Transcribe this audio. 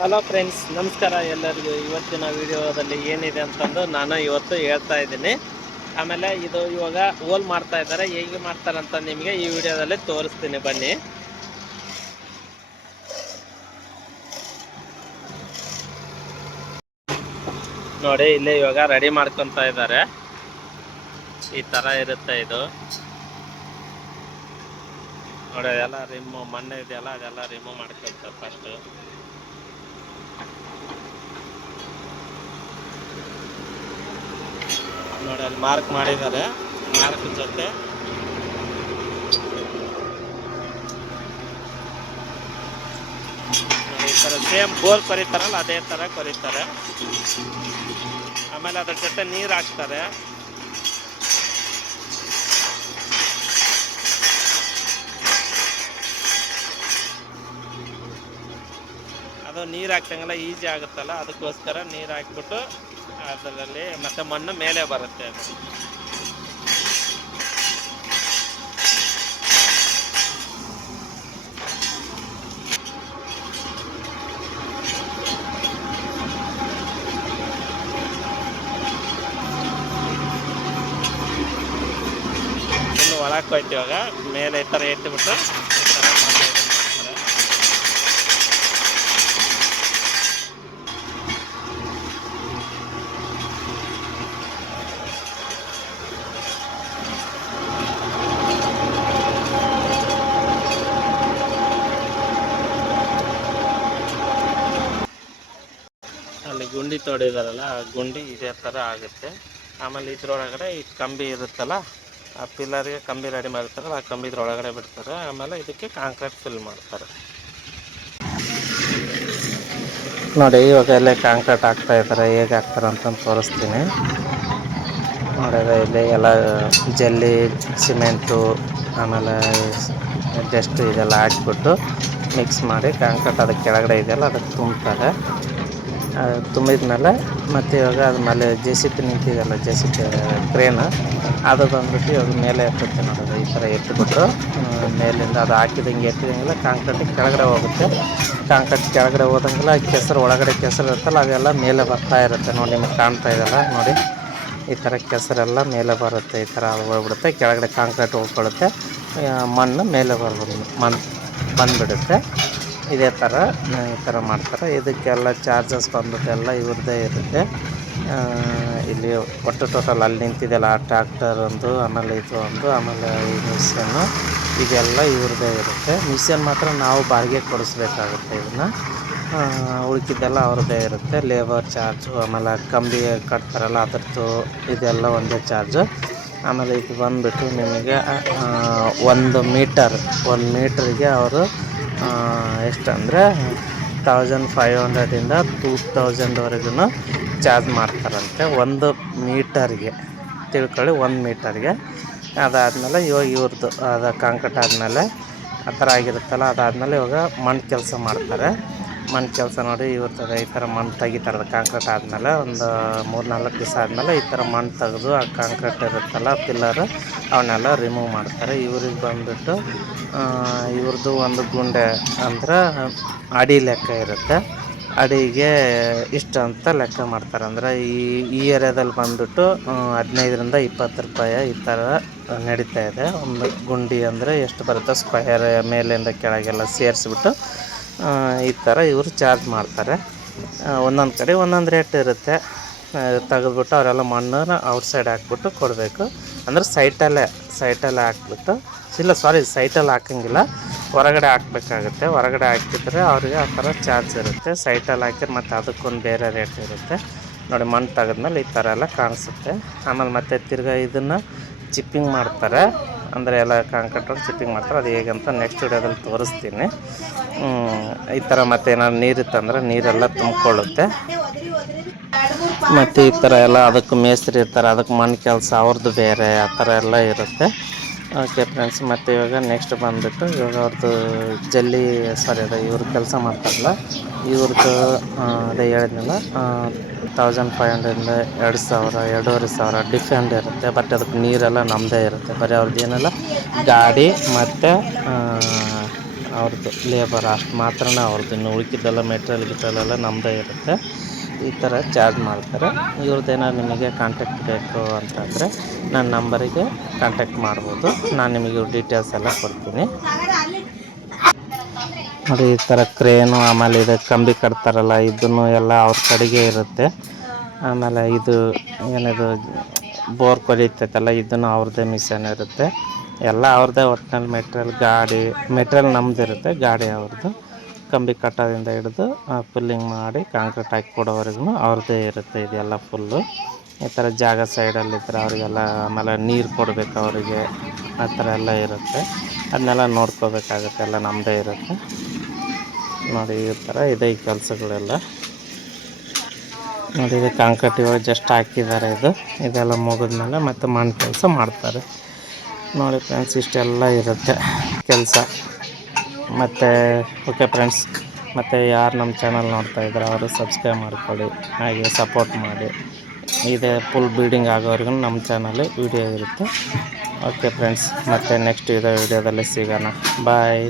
Hello friends, ನಮಸ್ಕಾರ ಎಲ್ಲರಿಗೂ. ಇವತ್ತಿನ ವಿಡಿಯೋದಲ್ಲಿ ಏನಿದೆ ಅಂತಂದು ನಾನು ಇವತ್ತು ಹೇಳ್ತಾ ಇದ್ದೀನಿ. ಆಮೇಲೆ ಇದು ಇವಾಗ ಹೋಲ್ ಮಾಡ್ತಾ ಇದ್ದಾರೆ, ಹೇಗೆ ಮಾಡ್ತಾರೆ ಅಂತ ನಿಮಗೆ ಈ ವಿಡಿಯೋದಲ್ಲಿ ತೋರಿಸ್ತೀನಿ ಬನ್ನಿ. ನೋಡಿ, ಇಲ್ಲಿ ಇವಾಗ ರೆಡಿ ಮಾಡ್ಕೊತಾ ಇದ್ದಾರೆ. ಈ ತರ ಇರುತ್ತೆ ಇದು. ನೋಡಿ, ಎಲ್ಲ ಮಣ್ಣು ಇದೆಯಲ್ಲ, ಅದೆಲ್ಲ ರಿಮೂವ್ ಮಾಡ್ಕೊಳ್ತಾರೆ ಫಸ್ಟ್. ನೋಡಿ, ಅಲ್ಲಿ ಮಾರ್ಕ್ ಮಾಡಿದ್ದಾರೆ. ಮಾರ್ಕ್ ಜೊತೆ ಈ ಥರ ಸೇಮ್ ಬೋರ್ ಕೊರಿತಾರಲ್ಲ ಅದೇ ಥರ ಕೊರಿತಾರೆ. ಆಮೇಲೆ ಅದ್ರ ಜೊತೆ ನೀರು ಹಾಕ್ತಾರೆ. ಅದು ನೀರು ಹಾಕ್ತಂಗೆಲ್ಲ ಈಜಿ ಆಗುತ್ತಲ್ಲ, ಅದಕ್ಕೋಸ್ಕರ ನೀರು ಹಾಕ್ಬಿಟ್ಟು ಅದರಲ್ಲಿ ಮತ್ತೆ ಮಣ್ಣು ಮೇಲೆ ಬರುತ್ತೆ. ಅದು ಇನ್ನು ಒಳಕ್ಕೆ ಹೋಯ್ತು. ಇವಾಗ ಮೇಲೆ ಈ ಥರ ಇಟ್ಬಿಟ್ಟು ಈ ಥರ ಮಣ್ಣು ಇದನ್ನು ಮಾಡ್ತಾರೆ. ಅಲ್ಲಿ ಗುಂಡಿ ತೋಡಿದಾರಲ್ಲ, ಆ ಗುಂಡಿ ಇದೇ ಥರ ಆಗುತ್ತೆ. ಆಮೇಲೆ ಇದ್ರೊಳಗಡೆ ಈ ಕಂಬಿ ಇರುತ್ತಲ್ಲ, ಆ ಪಿಲ್ಲರ್ಗೆ ಕಂಬಿ ರೆಡಿ ಮಾಡ್ತಾರಲ್ಲ, ಆ ಕಂಬಿ ಇದ್ರೊಳಗಡೆ ಬಿಡ್ತಾರೆ. ಆಮೇಲೆ ಇದಕ್ಕೆ ಕಾಂಕ್ರೀಟ್ ಫಿಲ್ ಮಾಡ್ತಾರೆ. ನೋಡಿ, ಇವಾಗ ಎಲ್ಲ ಕಾಂಕ್ರೀಟ್ ಹಾಕ್ತಾ ಇದ್ದಾರೆ. ಹೇಗೆ ಹಾಕ್ತಾರೆ ಅಂತಂದು ತೋರಿಸ್ತೀನಿ. ನೋಡಿದ್ರೆ ಇಲ್ಲಿ ಎಲ್ಲ ಜಲ್ಲಿ, ಸಿಮೆಂಟು, ಆಮೇಲೆ ಡಸ್ಟ್ ಇದೆಲ್ಲ ಹಾಕ್ಬಿಟ್ಟು ಮಿಕ್ಸ್ ಮಾಡಿ ಕಾಂಕ್ರೀಟ್ ಅದಕ್ಕೆ ಕೆಳಗಡೆ ಇದೆಯಲ್ಲ ಅದಕ್ಕೆ ತುಂಬ್ತಾರೆ. ತುಂಬಿದ ಮೇಲೆ ಮತ್ತು ಇವಾಗ ಅದು ಮೇಲೆ ಜೆ ಸಿ ಪಿ ನಿಂತಿದೆಯಲ್ಲ, ಜೆ ಸಿ ಪಿ ಕ್ರೇನ್, ಅದು ಬಂದ್ಬಿಟ್ಟು ಇವಾಗ ಮೇಲೆ ಎತ್ತುತ್ತೆ. ನೋಡೋದು ಈ ಥರ ಎತ್ತಿಬಿಟ್ಟು ಮೇಲಿಂದ ಅದು ಹಾಕಿದಂಗೆ ಎತ್ತಿದಂಗೆಲ್ಲ ಕಾಂಕ್ರೀಟಿಗೆ ಕೆಳಗಡೆ ಹೋಗುತ್ತೆ. ಕಾಂಕ್ರೀಟ್ ಕೆಳಗಡೆ ಹೋದಂಗೆಲ್ಲ ಕೆಸರು, ಒಳಗಡೆ ಕೆಸರು ಇರುತ್ತಲ್ಲ ಅದೆಲ್ಲ ಮೇಲೆ ಬರ್ತಾ ಇರುತ್ತೆ. ನೋಡಿ, ನಿಮಗೆ ಕಾಣ್ತಾ ಇದೆಯಲ್ಲ, ನೋಡಿ ಈ ಥರ ಕೆಸರೆಲ್ಲ ಮೇಲೆ ಬರುತ್ತೆ. ಈ ಥರ ಹೋಗ್ಬಿಡುತ್ತೆ, ಕೆಳಗಡೆ ಕಾಂಕ್ರೀಟ್ ಹೋಗ್ಕೊಳ್ಳುತ್ತೆ, ಮಣ್ಣು ಮೇಲೆ ಮಣ್ಣು ಬಂದುಬಿಡುತ್ತೆ. ಇದೇ ಥರ ಈ ಥರ ಮಾಡ್ತಾರೆ. ಇದಕ್ಕೆಲ್ಲ ಚಾರ್ಜಸ್ ಬಂದ್ಬಿಟ್ಟು ಎಲ್ಲ ಇವ್ರದ್ದೇ ಇರುತ್ತೆ. ಇಲ್ಲಿ ಒಟ್ಟು ಟೋಟಲ್ ಅಲ್ಲಿ ನಿಂತಿದೆಯಲ್ಲ ಆ ಟ್ರ್ಯಾಕ್ಟರ್ ಒಂದು, ಆಮೇಲೆ ಇದು ಒಂದು, ಆಮೇಲೆ ಈ ಮಿಷನ್ನು, ಇದೆಲ್ಲ ಇವ್ರದ್ದೇ ಇರುತ್ತೆ. ಮಿಷನ್ ಮಾತ್ರ ನಾವು ಬಾಡಿಗೆ ಕೊಡಿಸ್ಬೇಕಾಗುತ್ತೆ. ಇದನ್ನು ಉಳ್ಕಿದ್ದೆಲ್ಲ ಅವ್ರದ್ದೇ ಇರುತ್ತೆ. ಲೇಬರ್ ಚಾರ್ಜು, ಆಮೇಲೆ ಕಂಬಿ ಕಟ್ತಾರಲ್ಲ ಅದರದ್ದು ಇದೆಲ್ಲ ಒಂದೇ ಚಾರ್ಜು. ಆಮೇಲೆ ಇದು ಬಂದುಬಿಟ್ಟು ನಿಮಗೆ 1 ಮೀಟ್ರಿಗೆ ಅವರು ಎಷ್ಟಂದರೆ 1500ಇಂದ 2000ವರೆಗೂ ಚಾರ್ಜ್ ಮಾಡ್ತಾರಂತೆ 1 ಮೀಟರ್ಗೆ. ತಿಳ್ಕೊಳ್ಳಿ, 1 ಮೀಟರ್ಗೆ. ಅದಾದಮೇಲೆ ಇವಾಗ ಇವ್ರದ್ದು ಅದು ಕಾಂಕ್ರೀಟ್ ಆದಮೇಲೆ ಆ ಥರ ಆಗಿರುತ್ತಲ್ಲ, ಅದಾದಮೇಲೆ ಇವಾಗ ಮಣ್ಣು ಕೆಲಸ ಮಾಡ್ತಾರೆ. ಮಣ್ಣು ಕೆಲಸ ನೋಡಿ ಇವ್ರದ್ದು ಈ ಥರ ಮಣ್ಣು ತೆಗಿತಾರೆ. ಕಾಂಕ್ರೀಟ್ ಆದಮೇಲೆ ಒಂದು 3-4 ದಿವಸ ಆದಮೇಲೆ ಈ ಥರ ಮಣ್ಣು ತೆಗೆದು ಆ ಕಾಂಕ್ರೀಟ್ ಇರುತ್ತಲ್ಲ ಪಿಲ್ಲರ್, ಅವನ್ನೆಲ್ಲ ರಿಮೂವ್ ಮಾಡ್ತಾರೆ. ಇವ್ರಿಗೆ ಬಂದುಬಿಟ್ಟು ಇವ್ರದ್ದು ಒಂದು ಗುಂಡೆ ಅಂದ್ರೆ ಅಡಿ ಲೆಕ್ಕ ಇರುತ್ತೆ. ಅಡಿಗೆ ಇಷ್ಟು ಅಂತ ಲೆಕ್ಕ ಮಾಡ್ತಾರೆ. ಅಂದರೆ ಈ ಏರಿಯಾದಲ್ಲಿ ಬಂದುಬಿಟ್ಟು 15ರಿಂದ 20 ರೂಪಾಯಿ ಈ ಥರ ನಡೀತಾ ಇದೆ. ಒಂದು ಗುಂಡಿ ಅಂದರೆ ಎಷ್ಟು ಬರುತ್ತೆ ಸ್ಕ್ವಯರ್, ಮೇಲಿಂದ ಕೆಳಗೆಲ್ಲ ಸೇರಿಸ್ಬಿಟ್ಟು ಈ ಥರ ಇವರು ಚಾರ್ಜ್ ಮಾಡ್ತಾರೆ. ಒಂದೊಂದು ಕಡೆ ಒಂದೊಂದು ರೇಟ್ ಇರುತ್ತೆ. ತೆಗೆದ್ಬಿಟ್ಟು ಅವರೆಲ್ಲ ಮಣ್ಣನ್ನು ಔಟ್ಸೈಡ್ ಹಾಕ್ಬಿಟ್ಟು ಕೊಡಬೇಕು. ಅಂದರೆ ಸೈಟಲ್ಲೇ ಹಾಕ್ಬಿಟ್ಟು, ಸೈಟಲ್ಲಿ ಹಾಕೋಂಗಿಲ್ಲ, ಹೊರಗಡೆ ಹಾಕ್ಬೇಕಾಗುತ್ತೆ. ಹೊರಗಡೆ ಹಾಕಿದರೆ ಅವ್ರಿಗೆ ಆ ಥರ ಚಾರ್ಜ್ ಇರುತ್ತೆ. ಸೈಟಲ್ಲಿ ಹಾಕಿದ್ರೆ ಮತ್ತು ಅದಕ್ಕೊಂದು ಬೇರೆ ರೇಟ್ ಇರುತ್ತೆ. ನೋಡಿ, ಮಣ್ಣು ತೆಗೆದ್ಮೇಲೆ ಈ ಥರ ಎಲ್ಲ ಕಾಣಿಸುತ್ತೆ. ಆಮೇಲೆ ಮತ್ತೆ ತಿರ್ಗಾ ಇದನ್ನು ಚಿಪ್ಪಿಂಗ್ ಮಾಡ್ತಾರೆ. ಅಂದರೆ ಎಲ್ಲ ಕಾಂಕ್ರೀಟ್ ಚಿಪ್ಪಿಂಗ್ ಮಾಡ್ತಾರೆ. ಅದು ಹೇಗಂತ ನೆಕ್ಸ್ಟ್ ವಿಡಿಯೋದಲ್ಲಿ ತೋರಿಸ್ತೀನಿ. ಈ ಥರ ಮತ್ತೆ ಏನಾದ್ರು ನೀರಿತ್ತಂದರೆ ನೀರೆಲ್ಲ ತುಂಬಿಕೊಳ್ಳುತ್ತೆ. ಮತ್ತು ಈ ಥರ ಎಲ್ಲ ಅದಕ್ಕೆ ಮೇಸ್ತ್ರಿ ಇರ್ತಾರೆ, ಅದಕ್ಕೆ ಮಣ್ಣು ಕೆಲಸ ಅವ್ರದ್ದು ಬೇರೆ, ಆ ಥರ ಎಲ್ಲ ಇರುತ್ತೆ. ಓಕೆ ಫ್ರೆಂಡ್ಸ್, ಮತ್ತು ಇವಾಗ ನೆಕ್ಸ್ಟ್ ಬಂದುಬಿಟ್ಟು ಇವಾಗ ಅವ್ರದ್ದು ಅದು ಇವ್ರು ಕೆಲಸ ಮಾಡ್ತಾರಲ್ಲ, ಇವ್ರದ್ದು ಅದೇ ಹೇಳಿದ್ನಲ್ಲ 1500ಇಂದ 2000, 2500 ಡಿಫೆಂಡ್ ಇರುತ್ತೆ. ಬಟ್ ಅದಕ್ಕೆ ನೀರೆಲ್ಲ ನಮ್ಮದೇ ಇರುತ್ತೆ. ಬರೀ ಅವ್ರದ್ದು ಏನೆಲ್ಲ ಗಾಡಿ ಮತ್ತು ಅವ್ರದ್ದು ಲೇಬರ್ ಅಷ್ಟು ಮಾತ್ರನೇ ಅವ್ರದ್ದು. ಇನ್ನು ಉಳ್ಕಿದ್ದೆಲ್ಲ ಮೆಟೀರಿಯಲ್ ನಮ್ಮದೇ ಇರುತ್ತೆ. ಈ ಥರ ಚಾರ್ಜ್ ಮಾಡ್ತಾರೆ. ಇವ್ರದ್ದೇನಾದ್ರು ನಿಮಗೆ ಕಾಂಟ್ಯಾಕ್ಟ್ ಬೇಕು ಅಂತಂದರೆ ನನ್ನ ನಂಬರಿಗೆ ಕಾಂಟ್ಯಾಕ್ಟ್ ಮಾಡ್ಬೋದು. ನಾನು ನಿಮಗೆ ಇವ್ರ ಡೀಟೇಲ್ಸ್ ಎಲ್ಲ ಕೊಡ್ತೀನಿ. ನೋಡಿ ಈ ಥರ ಕ್ರೇನು, ಆಮೇಲೆ ಇದು ಕಂಬಿ ಕಟ್ತಾರಲ್ಲ ಇದನ್ನು ಎಲ್ಲ ಅವ್ರ ಕಡೆಗೆ ಇರುತ್ತೆ. ಆಮೇಲೆ ಇದು ಏನಿದು ಬೋರ್ ಕೊರಿತೈತಲ್ಲ ಇದನ್ನು ಅವ್ರದ್ದೇ ಮಿಷನ್ ಇರುತ್ತೆ. ಎಲ್ಲ ಅವ್ರದ್ದೇ. ಒಟ್ಟಿನಲ್ಲಿ ಮೆಟೀರಿಯಲ್ ನಮ್ಮದು ಇರುತ್ತೆ, ಗಾಡಿ ಅವ್ರದ್ದು. ಕಂಬಿ ಕಟ್ಟೋದಿಂದ ಹಿಡಿದು ಫಿಲ್ಲಿಂಗ್ ಮಾಡಿ ಕಾಂಕ್ರೀಟ್ ಹಾಕಿ ಕೊಡೋವರೆಗೂ ಅವ್ರದ್ದೇ ಇರುತ್ತೆ ಇದೆಲ್ಲ ಫುಲ್ಲು. ಈ ಥರ ಜಾಗ ಸೈಡಲ್ಲಿದ್ದರೆ ಅವರಿಗೆಲ್ಲ, ಆಮೇಲೆ ನೀರು ಕೊಡಬೇಕು ಅವರಿಗೆ, ಆ ಥರ ಎಲ್ಲ ಇರುತ್ತೆ. ಅದನ್ನೆಲ್ಲ ನೋಡ್ಕೋಬೇಕಾಗುತ್ತೆ, ಎಲ್ಲ ನಮ್ಮದೇ ಇರುತ್ತೆ. ನೋಡಿ ಈ ಥರ ಇದೆ ಈ ಕೆಲಸಗಳೆಲ್ಲ. ನೋಡಿ ಇದು ಕಾಂಕ್ರೀಟ್ ಇವಾಗ ಜಸ್ಟ್ ಹಾಕಿದ್ದಾರೆ. ಇದೆಲ್ಲ ಮುಗಿದ್ಮೇಲೆ ಮತ್ತೆ ಮಣ್ಣು ಕೆಲಸ ಮಾಡ್ತಾರೆ. ನೋಡಿ ಫ್ರೆಂಡ್ಸ್, ಇಷ್ಟೆಲ್ಲ ಇರುತ್ತೆ ಕೆಲಸ. ಮತ್ತು ಓಕೆ ಫ್ರೆಂಡ್ಸ್, ಮತ್ತು ಯಾರು ನಮ್ಮ ಚಾನಲ್ ನೋಡ್ತಾ ಇದ್ದಾರೆ ಅವರು ಸಬ್ಸ್ಕ್ರೈಬ್ ಮಾಡ್ಕೊಳ್ಳಿ, ಹಾಗೆ ಸಪೋರ್ಟ್ ಮಾಡಿ. ಇದೇ ಫುಲ್ ಬಿಲ್ಡಿಂಗ್ ಆಗೋವರೆಗೂ ನಮ್ಮ ಚಾನಲ್ಲಿ ವೀಡಿಯೋ ಇರುತ್ತೆ. ಓಕೆ ಫ್ರೆಂಡ್ಸ್, ಮತ್ತು ನೆಕ್ಸ್ಟ್ ಇದೇ ವೀಡಿಯೋದಲ್ಲಿ ಸಿಗೋಣ. ಬಾಯ್.